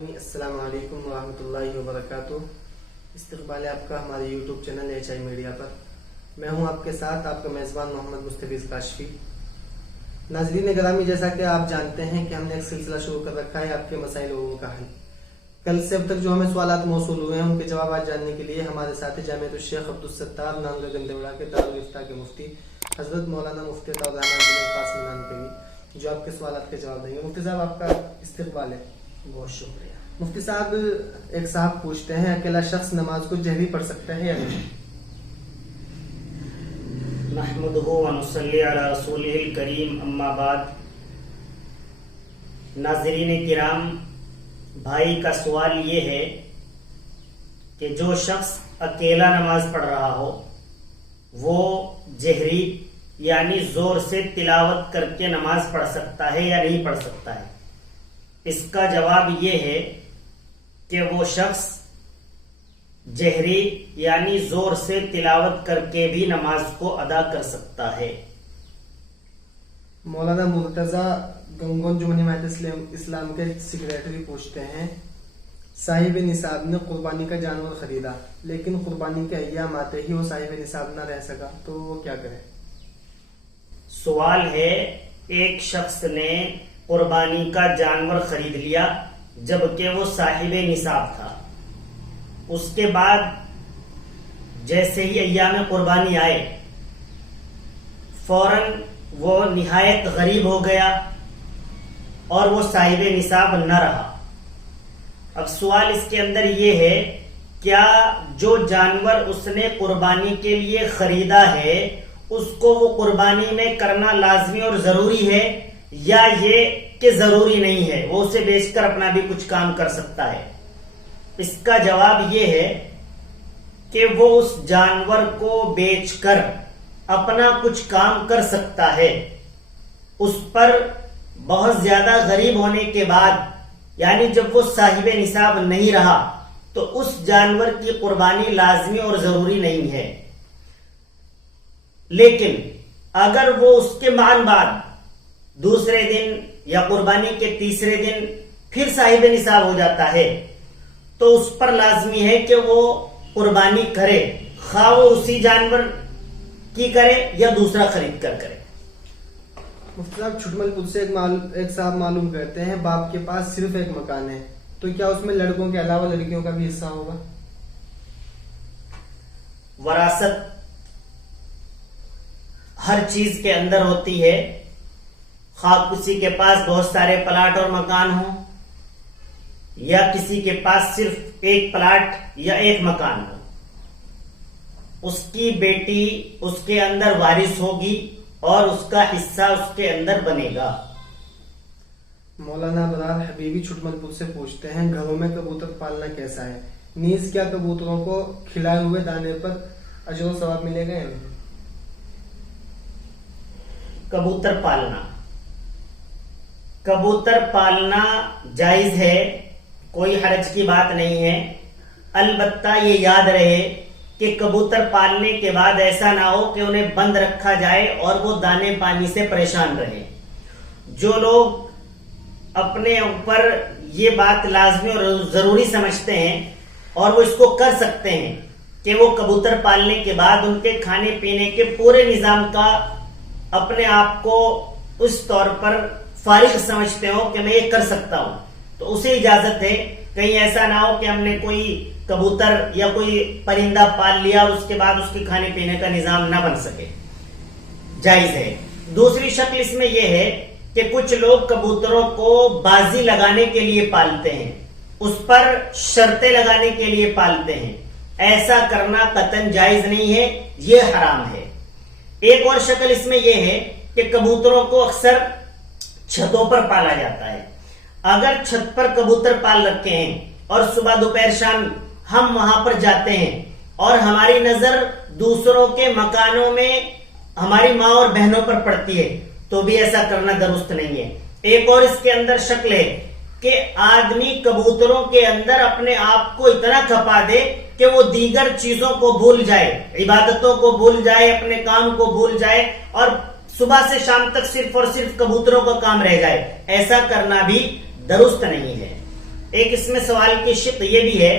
अस्सलाम वालेकुम रहमतुल्लाहि व बरकातुहू। इस्तकबाल है आपका हमारे यूट्यूब चैनल HI मीडिया पर। मैं हूं आपके साथ आपका मेज़बान मोहम्मद मुस्तफीज़ काशफी। नाज़रीन गिरामी, जैसा कि आप जानते हैं कि हमने एक सिलसिला शुरू कर रखा है आपके मसाइल लोगों का हल। कल से अब तक जो हमें सवालात मौसूल हुए हैं उनके जवाब जानने के लिए हमारे साथ जामिअतुश शेख अब्दुल सत्तार नांगल गंदेवड़ा के दारुल इफ्ता के मुफ्ती हजरत मौलाना मुफ्ती कासिम जो आपके सवालात के जवाब देंगे। मुफ्ती साहब, आपका इस्तकबाल है। बहुत शुक्रिया। मुफ्ती साहब, एक साहब पूछते हैं, अकेला शख्स नमाज को जहरी पढ़ सकता है या नहीं? नहमदुहु व नुसल्ली अला रसूलिहिल करीम, अम्मा बाद। नाज़रीन किराम, भाई का सवाल ये है कि जो शख्स अकेला नमाज पढ़ रहा हो वो जहरी यानी जोर से तिलावत करके नमाज पढ़ सकता है या नहीं पढ़ सकता है। इसका जवाब ये है कि वो शख्स जहरी यानी जोर से तिलावत करके भी नमाज को अदा कर सकता है। मौलाना मुर्तजा गंगोन जुमनी महत इस्लाम के सेक्रेटरी पूछते हैं, साहिब निसाब ने कुर्बानी का जानवर खरीदा लेकिन कुर्बानी के अय्याम आते ही वो साहिब निसाब ना रह सका, तो वो क्या करे? सवाल है, एक शख्स ने कुर्बानी का जानवर खरीद लिया जबकि वो साहिबे निसाब था। उसके बाद जैसे ही अय्याम कुर्बानी आए फौरन वो निहायत गरीब हो गया और वो साहिबे निसाब न रहा। अब सवाल इसके अंदर ये है, क्या जो जानवर उसने कुर्बानी के लिए खरीदा है उसको वो कुर्बानी में करना लाजमी और जरूरी है या ये कि जरूरी नहीं है, वो उसे बेचकर अपना भी कुछ काम कर सकता है? इसका जवाब ये है कि वो उस जानवर को बेचकर अपना कुछ काम कर सकता है। उस पर बहुत ज्यादा गरीब होने के बाद यानी जब वो साहिबे निसाब नहीं रहा तो उस जानवर की कुर्बानी लाजमी और जरूरी नहीं है। लेकिन अगर वो उसके मान बाद दूसरे दिन या कुर्बानी के तीसरे दिन फिर साहिब निसाब हो जाता है तो उस पर लाजमी है कि वो कुर्बानी करे, खा वो उसी जानवर की करे या दूसरा खरीद कर करे। मुफ्ती साहब, छुटमलपुर से एक साहब मालूम करते हैं, बाप के पास सिर्फ एक मकान है तो क्या उसमें लड़कों के अलावा लड़कियों का भी हिस्सा होगा? वरासत हर चीज के अंदर होती है, खा किसी के पास बहुत सारे प्लाट और मकान हो या किसी के पास सिर्फ एक प्लाट या एक मकान हो, उसकी बेटी उसके अंदर वारिस होगी और उसका हिस्सा उसके अंदर बनेगा। मौलाना बरार हबीबी छुटमलपुर से पूछते हैं, घरों में कबूतर पालना कैसा है? नीज क्या कबूतरों को खिलाए हुए दाने पर अजर और सवाब मिलेगा या नहीं? कबूतर पालना जायज है, कोई हरज की बात नहीं है। अलबत्ता ये याद रहे कि कबूतर पालने के बाद ऐसा ना हो कि उन्हें बंद रखा जाए और वो दाने पानी से परेशान रहे। जो लोग अपने ऊपर ये बात लाजमी और जरूरी समझते हैं और वो इसको कर सकते हैं कि वो कबूतर पालने के बाद उनके खाने पीने के पूरे निजाम का अपने आप को उस तौर पर फारिग समझते हो कि मैं ये कर सकता हूं, तो उसे इजाजत है। कहीं ऐसा ना हो कि हमने कोई कबूतर या कोई परिंदा पाल लिया और उसके बाद उसके खाने पीने का निजाम ना बन सके, जायज है। दूसरी शक्ल इसमें यह है कि कुछ लोग कबूतरों को बाजी लगाने के लिए पालते हैं, उस पर शर्तें लगाने के लिए पालते हैं। ऐसा करना कतन जायज नहीं है, ये हराम है। एक और शक्ल इसमें यह है कि कबूतरों को अक्सर छतों पर पाला जाता है। अगर छत पर कबूतर पाल रखे हैं और सुबह दोपहर शाम हम वहां पर जाते हैं और हमारी नजर दूसरों के मकानों में हमारी माँ और बहनों पर पड़ती है तो भी ऐसा करना दुरुस्त नहीं है। एक और इसके अंदर शक्ल है कि आदमी कबूतरों के अंदर अपने आप को इतना खपा दे कि वो दीगर चीजों को भूल जाए, इबादतों को भूल जाए, अपने काम को भूल जाए और सुबह से शाम तक सिर्फ और सिर्फ कबूतरों का काम रह जाए। ऐसा करना भी दुरुस्त नहीं है। ایک اس میں سوال کی شق یہ بھی ہے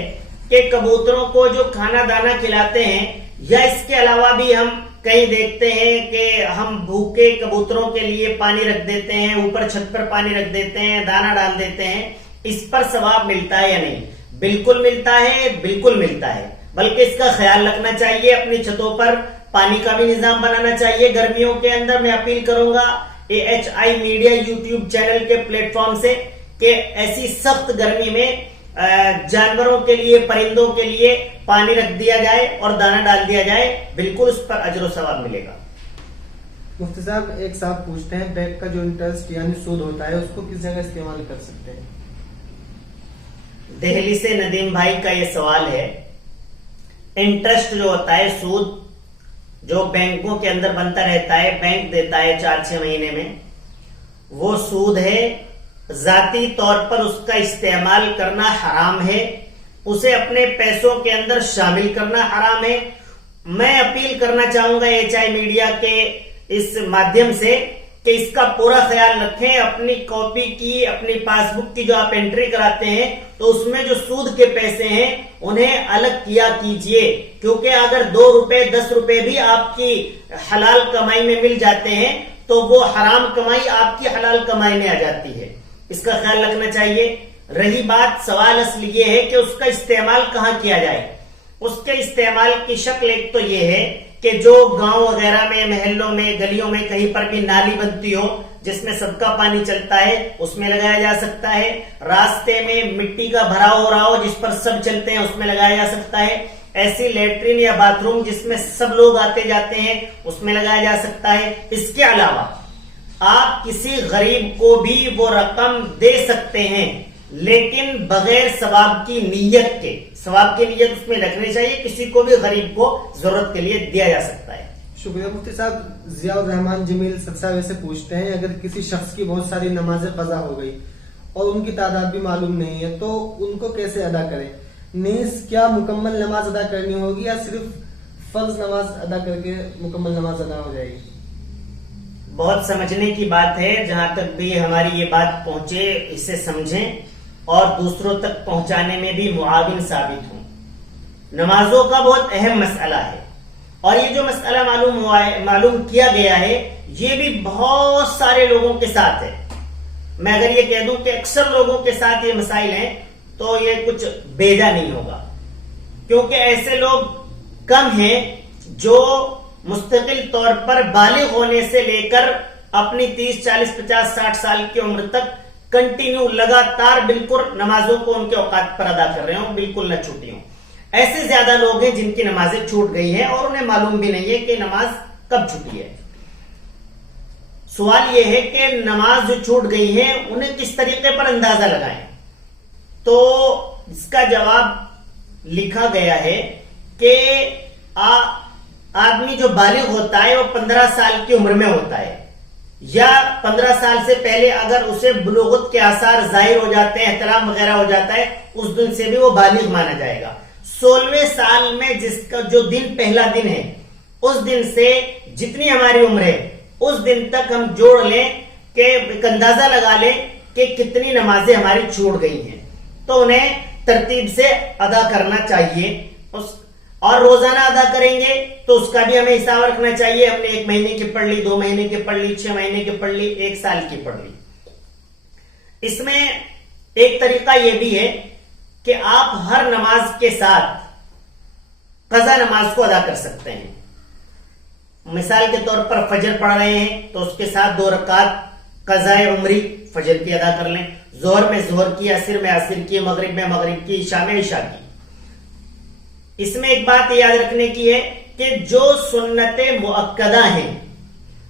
کہ کبوتروں کو جو کھانا دانا کھلاتے ہیں یا اس کے علاوہ بھی ہم کہیں دیکھتے ہیں کہ ہم بھوکے کبوتروں کے لیے پانی رکھ دیتے ہیں, اوپر چھت پر پانی رکھ دیتے ہیں, دانا ڈال دیتے ہیں, اس پر ثواب ملتا ہے یا نہیں؟ بالکل ملتا ہے, بالکل ملتا ہے. بلکہ اس کا خیال رکھنا چاہیے, اپنی چھتوں پر پانی کا بھی نظام بنانا چاہیے. گرمیوں کے اندر میں اپیل کروں گا AHI میڈیا یوٹیوب چینل کے پلیٹ فارم سے کہ ایسی سخت گرمی میں جانوروں کے لیے, پرندوں کے لیے پانی رکھ دیا جائے اور دانا ڈال دیا جائے, بالکل اس پر اجر و ثواب ملے گا. مفتی صاحب ایک صاحب پوچھتے ہیں بینک کا جو انٹرسٹ یعنی سود ہوتا ہے اس کو کس جگہ استعمال کر سکتے ہیں؟ دہلی سے ندیم بھائی کا یہ سوال ہے. انٹرسٹ جو ہوتا ہے, سود جو بینکوں کے اندر بنتا رہتا ہے, بینک دیتا ہے 4-6 مہینے میں, وہ سود ہے. ذاتی طور پر اس کا استعمال کرنا حرام ہے, اسے اپنے پیسوں کے اندر شامل کرنا حرام ہے. میں اپیل کرنا چاہوں گا AHI میڈیا کے اس مادھیم سے کہ اس کا پورا خیال رکھیں. اپنی کاپی کی, اپنی پاس بک کی جو آپ انٹری کراتے ہیں تو اس میں جو سود کے پیسے ہیں انہیں الگ کیا کیجئے, کیونکہ اگر 2 روپے 10 روپے بھی آپ کی حلال کمائی میں مل جاتے ہیں تو وہ حرام کمائی آپ کی حلال کمائی میں آ جاتی ہے. اس کا خیال رکھنا چاہیے. رہی بات, سوال اصل یہ ہے کہ اس کا استعمال کہاں کیا جائے. اس کے استعمال کی شکل ایک تو یہ ہے کہ جو گاؤں وغیرہ میں, محلوں میں, گلیوں میں کہیں پر بھی نالی بنتی ہو جس میں سب کا پانی چلتا ہے اس میں لگایا جا سکتا ہے. راستے میں مٹی کا بھراؤ ہو رہا ہو جس پر سب چلتے ہیں اس میں لگایا جا سکتا ہے. ایسی لیٹرین یا باتھ روم جس میں سب لوگ آتے جاتے ہیں اس میں لگایا جا سکتا ہے. اس کے علاوہ آپ کسی غریب کو بھی وہ رقم دے سکتے ہیں, لیکن بغیر ثواب کی نیت کے. ثواب کی نیت اس میں رکھنی چاہیے. کسی کو بھی غریب کو ضرورت کے لیے دیا جا سکتا ہے. شکریہ مفتی صاحب. ضیاء الرحمان جمیل صاحب سے پوچھتے ہیں اگر کسی شخص کی بہت ساری نمازیں قضا ہو گئی اور ان کی تعداد بھی معلوم نہیں ہے تو ان کو کیسے ادا کریں؟ نیز کیا مکمل نماز ادا کرنی ہوگی یا صرف فرض نماز ادا کر کے مکمل نماز ادا ہو جائے گی؟ بہت سمجھنے کی بات ہے. جہاں تک بھی ہماری یہ بات پہنچے اسے سمجھیں اور دوسروں تک پہنچانے میں بھی معاون ثابت ہوں. نمازوں کا بہت اہم مسئلہ ہے اور یہ جو مسئلہ معلوم کیا گیا ہے یہ بھی بہت سارے لوگوں کے ساتھ ہے. میں اگر یہ کہہ دوں کہ اکثر لوگوں کے ساتھ یہ مسائل ہیں تو یہ کچھ بیجا نہیں ہوگا, کیونکہ ایسے لوگ کم ہیں جو مستقل طور پر بالغ ہونے سے لے کر اپنی 30, 40, 50, 60 سال کی عمر تک کنٹینیو لگاتار بالکل نمازوں کو ان کے اوقات پر ادا کر رہے ہوں, بالکل نہ چھوٹی ہوں. ایسے زیادہ لوگ ہیں جن کی نمازیں چھوٹ گئی ہیں اور انہیں معلوم بھی نہیں ہے کہ نماز کب چھوٹی ہے. سوال یہ ہے کہ نماز جو چھوٹ گئی ہے انہیں کس طریقے پر اندازہ لگائیں. تو اس کا جواب لکھا گیا ہے کہ آدمی جو بالغ ہوتا ہے وہ 15 سال کی عمر میں ہوتا ہے یا 15 سال سے پہلے اگر اسے بلوغت کے آثار ظاہر ہو جاتے ہیں, احتلام وغیرہ ہو جاتا ہے, اس دن سے بھی وہ بالغ مانا جائے گا. 16ویں سال میں جس کا جو دن پہلا دن ہے اس دن سے جتنی ہماری عمر ہے اس دن تک ہم جوڑ لیں کہ ایک اندازہ لگا لیں کہ کتنی نمازیں ہماری چھوٹ گئی ہیں, تو انہیں ترتیب سے ادا کرنا چاہیے. اور روزانہ ادا کریں گے تو اس کا بھی ہمیں حساب رکھنا چاہیے. ہم نے 1 مہینے کی پڑھ لی, 2 مہینے کی پڑھ لی, 6 مہینے کی پڑھ لی, 1 سال کی پڑھ لی. اس میں ایک طریقہ یہ بھی ہے کہ آپ ہر نماز کے ساتھ قضا نماز کو ادا کر سکتے ہیں. مثال کے طور پر فجر پڑھ رہے ہیں تو اس کے ساتھ 2 رکعت قضاء عمری فجر کی ادا کر لیں. ظہر میں ظہر کی, عصر میں عصر کی, مغرب میں مغرب کی, عشاء میں عشاء کی. اس میں ایک بات یاد رکھنے کی ہے کہ جو سنتیں مؤکدہ ہیں,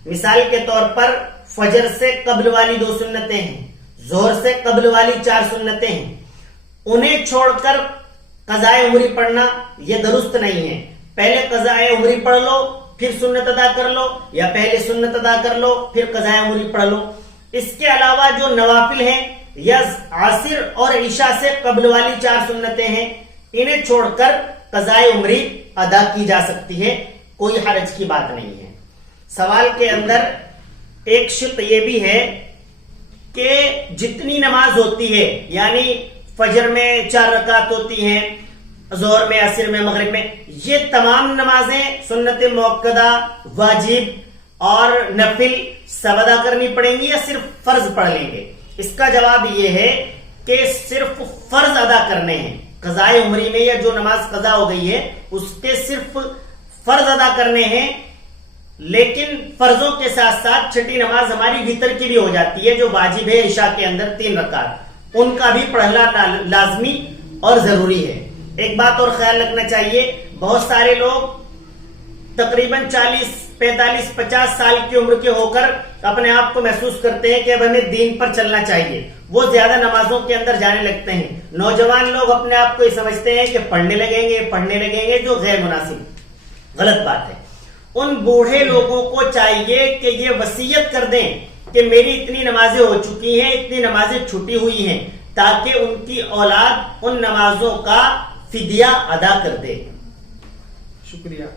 مثال کے طور پر فجر سے قبل والی 2 سنتیں ہیں, ظہر سے قبل والی 4 سنتیں ہیں, انہیں چھوڑ کر قضاء عمری پڑھنا یہ درست نہیں ہے. پہلے قضاء عمری پڑھ لو پھر سنت ادا کر لو, یا پہلے سنت ادا کر لو پھر قضاء عمری پڑھ لو. اس کے علاوہ جو نوافل ہیں یا عصر اور عشاء سے قبل والی 4 سنتیں ہیں, انہیں چھوڑ کر قضاء عمری ادا کی جا سکتی ہے, کوئی حرج کی بات نہیں ہے. سوال کے اندر ایک شق یہ بھی ہے کہ جتنی نماز ہوتی ہے یعنی फजर में 4 रकात होती हैं, जोहर में, असर में, मगरिब में। ये तमाम नमाजें सुन्नत मुअक्कदा, वाजिब और नफिल सब अदा करनी पड़ेंगी या सिर्फ फर्ज पढ़ लेंगे? इसका जवाब ये है कि सिर्फ फर्ज अदा करने हैं। कज़ाए उमरी में या जो नमाज कज़ा हो गई है उसके सिर्फ फर्ज अदा करने हैं, लेकिन फर्जों के साथ साथ छठी नमाज हमारी वितर की भी हो जाती है जो वाजिब है इशा के अंदर 3 रकात, उनका भी पढ़ना लाजमी और जरूरी है। एक बात और ख्याल रखना चाहिए, बहुत सारे लोग तकरीबन 40, 45, 50 साल की उम्र के होकर अपने आप को महसूस करते हैं कि अब हमें दीन पर चलना चाहिए, वो ज्यादा नमाजों के अंदर जाने लगते हैं। नौजवान लोग अपने आप को ये समझते हैं कि पढ़ने लगेंगे, जो गैर मुनासिब, गलत बात है। उन बूढ़े लोगों को चाहिए कि ये वसीयत कर दें कि मेरी इतनी नमाजें हो चुकी हैं, इतनी नमाजें छूटी हुई हैं, ताकि उनकी औलाद उन नमाजों का फिदिया अदा कर दे। शुक्रिया।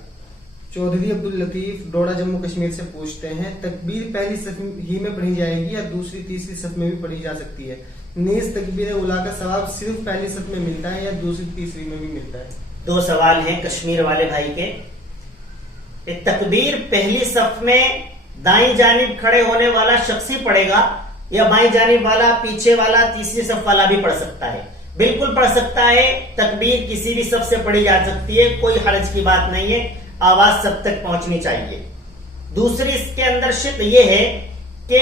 चौधरी अब्दुल लतीफ डोडा जम्मू कश्मीर से पूछते हैं, तकबीर पहली सफ ही में पढ़ी जाएगी या दूसरी तीसरी सफ में भी पढ़ी जा सकती है? नीज तकबीर उला का सवाब सिर्फ पहली सफ में मिलता है या दूसरी तीसरी में भी मिलता है? 2 सवाल हैं कश्मीर वाले भाई के। तकबीर पहली सफ में दाईं जानिब खड़े होने वाला शख्स ही पढ़ेगा या बाईं जानिब वाला, पीछे वाला, तीसरी सफ वाला भी पढ़ सकता है? बिल्कुल पढ़ सकता है। तकबीर किसी भी सफ से पढ़ी जा सकती है, कोई हर्ज की बात नहीं है, आवाज सब तक पहुंचनी चाहिए। दूसरी इसके अंदर शिक ये है कि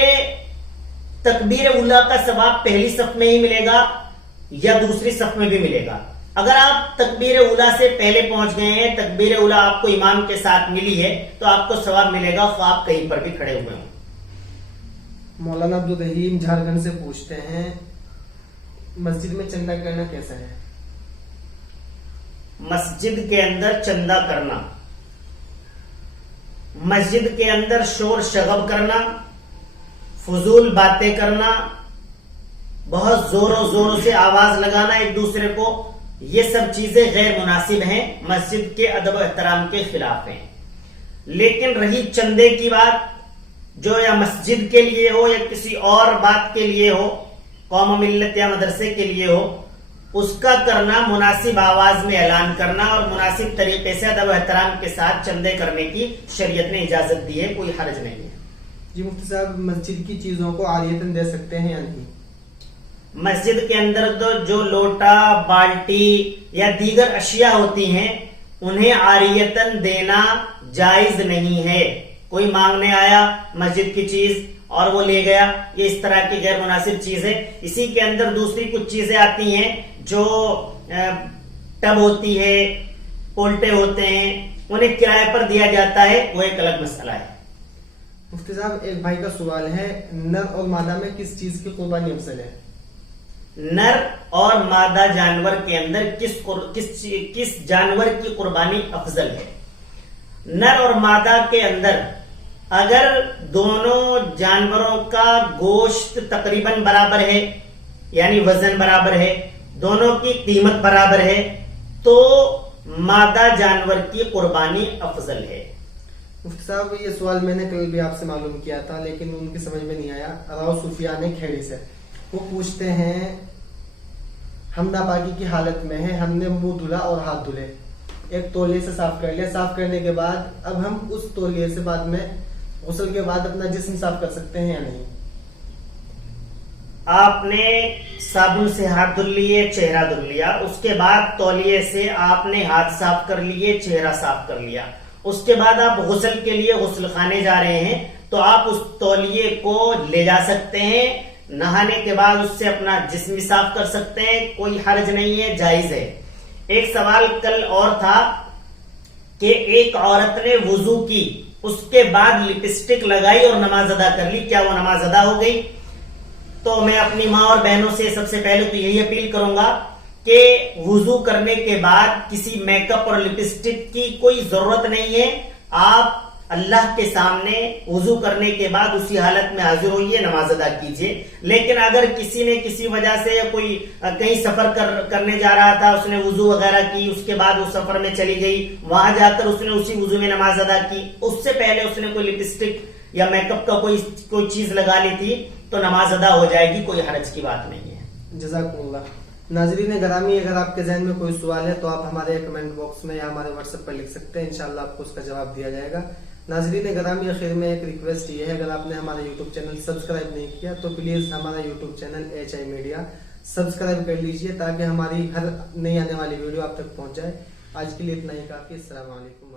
तकबीर उला का सवाब पहली सफ में ही मिलेगा या दूसरी सफ में भी मिलेगा। अगर आप तकबीर उला से पहले पहुंच गए हैं, तकबीर उला आपको इमाम के साथ मिली है, तो आपको सवाब मिलेगा आप कहीं पर भी खड़े हुए हों। मौलाना अब्दुल रहीम झारखंड से पूछते हैं, मस्जिद में चंदा करना कैसा है? मस्जिद के अंदर चंदा करना, मस्जिद के अंदर शोर शगब करना, फजूल बातें करना, बहुत जोरों जोरों से आवाज लगाना एक दूसरे को, ये सब चीजें गैर मुनासिब हैं, मस्जिद के अदब एहतराम के खिलाफ हैं। लेकिन रही चंदे की बात, जो या मस्जिद के लिए हो या किसी और बात के लिए हो, कौम मिल्लत या मदरसे के लिए हो, उसका करना, मुनासिब आवाज में ऐलान करना और मुनासिब तरीके से अदब एहतराम के साथ चंदे करने की शरीयत ने इजाजत दी है, कोई हर्ज नहीं है। जी मुफ्ती साहब, मस्जिद की चीजों को आरियतन दे सकते हैं या नहीं? मस्जिद के अंदर तो जो लोटा, बाल्टी या दीगर अशिया होती हैं, उन्हें आरियतन देना जायज नहीं है। कोई मांगने आया मस्जिद की चीज और वो ले गया, ये इस तरह की गैर मुनासिब चीज है। इसी के अंदर दूसरी कुछ चीजें आती हैं जो टब होती है, पोल्टे होते हैं, उन्हें किराए पर दिया जाता है, वो एक अलग मसला है। मुफ्ती साहब, एक भाई का सवाल है, नर और मादा में किस चीज की कुर्बानी अफजल है? नर और मादा जानवर के अंदर किस जानवर की कुर्बानी अफजल है? नर और मादा के अंदर अगर दोनों जानवरों का गोश्त तकरीबन बराबर है, यानी वजन बराबर है, दोनों की कीमत बराबर है, तो मादा जानवर की कुर्बानी अफजल है। मुफ्ती साहब, ये सवाल मैंने कल भी आपसे मालूम किया था, लेकिन उनकी समझ में नहीं आया। राव सुफियान खेड़ी से वो पूछते हैं, हम नापाकी की हालत में हैं, हमने मुंह धुला और हाथ धुले, एक तौलिए से साफ कर लिया, साफ करने के बाद अब हम उस तौलिए से बाद में गुस्ल के बाद अपना जिस्म साफ कर सकते हैं या नहीं? आपने साबुन से हाथ धुल लिए, चेहरा धुल लिया, उसके बाद तौलिए से आपने हाथ साफ कर लिए, चेहरा साफ कर लिया, उसके बाद आप गुस्ल के लिए गुस्ल खाने जा रहे हैं, तो आप उस तौलिए को ले जा सकते हैं, नहाने के बाद उससे अपना जिस्म भी साफ कर सकते हैं, कोई हर्ज नहीं है, जायज है। एक सवाल कल और था कि एक औरत ने वुजू की, उसके बाद लिपस्टिक लगाई और नमाज अदा कर ली, क्या वो नमाज अदा हो गई? तो मैं अपनी माँ और बहनों से सबसे पहले तो यही अपील करूंगा कि वुजू करने के बाद किसी मेकअप और लिपस्टिक की कोई जरूरत नहीं है। आप अल्लाह के सामने वुजू करने के बाद उसी हालत में हाजिर होइए, नमाज अदा कीजिए। लेकिन अगर किसी ने किसी वजह से कोई कहीं सफर करने जा रहा था, उसने वुजू वगैरह की, उसके बाद वो सफर में चली गई, वहां जाकर उसने उसी वुजू में नमाज अदा की, उससे पहले उसने कोई लिपस्टिक या मेकअप का कोई चीज लगा ली थी, तो नमाज अदा हो जाएगी, कोई हरज की बात नहीं है। जज़ाकुमुल्लाह। नाजरीन ग्रामी, अगर आपके जहन में कोई सवाल है तो आप हमारे कमेंट बॉक्स में या हमारे व्हाट्सएप पर लिख सकते हैं, इंशाल्लाह आपको उसका जवाब दिया जाएगा। नाजरीन ग्रामी, आखिर में एक रिक्वेस्ट ये है, अगर आपने हमारा यूट्यूब चैनल सब्सक्राइब नहीं किया तो प्लीज हमारा YouTube channel HI media subscribe कर लीजिए, ताकि हमारी हर नई आने वाली वीडियो आप तक पहुंच जाए। आज के लिए इतना ही काफी। अस्सलाम वालेकुम।